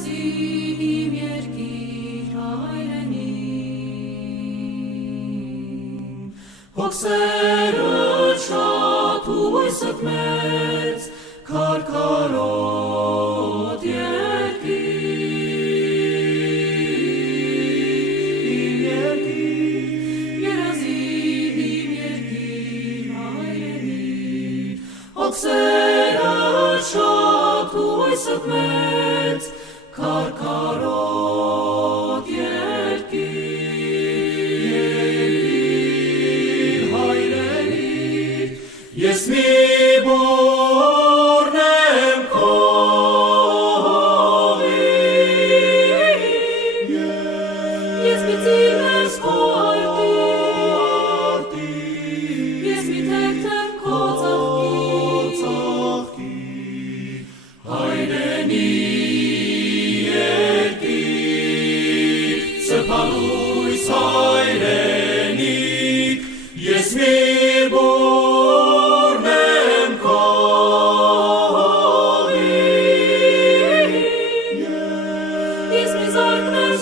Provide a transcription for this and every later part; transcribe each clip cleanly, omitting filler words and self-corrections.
երազի իմ երկիր հայրենի, հոգսերդ շատ ու հույսդ մեծ, քարքարոտ երկիր, երազի իմ երկիր հայրենի, հոգսերդ շատ ու հույսդ մեծ, քարքարոտ երկիր հայրենի, ես մի բուրն եմ քո հողի, ես մի ծիլ ես քո արտի, ես մի թերթ եմ քո ծաղկի, հայրենի երկիր, սրբալույս հայրենիք, ես մի բուրն եմ քո հողի, ես մի զարկն եմ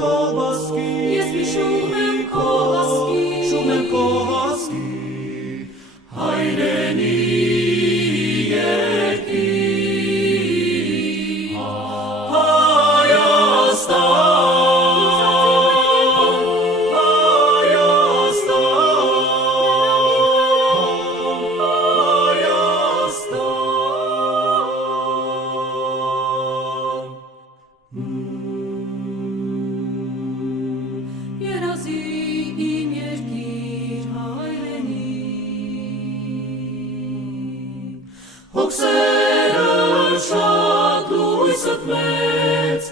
քո բասկի, ես մի շուն եմ քո հասկի, հայրենի երազի իմ երկիր հայրենի, հոգսերդ շատ լույսդ մեծ,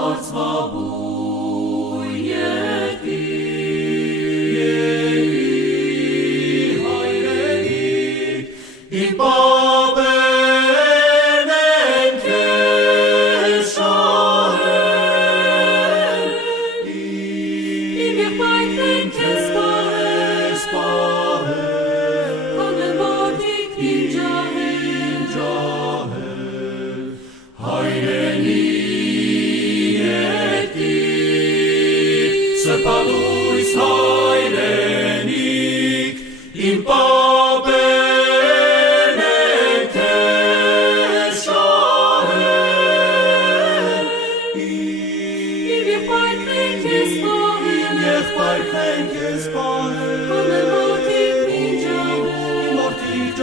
արծվաբույն երկիր հայրենի, իմ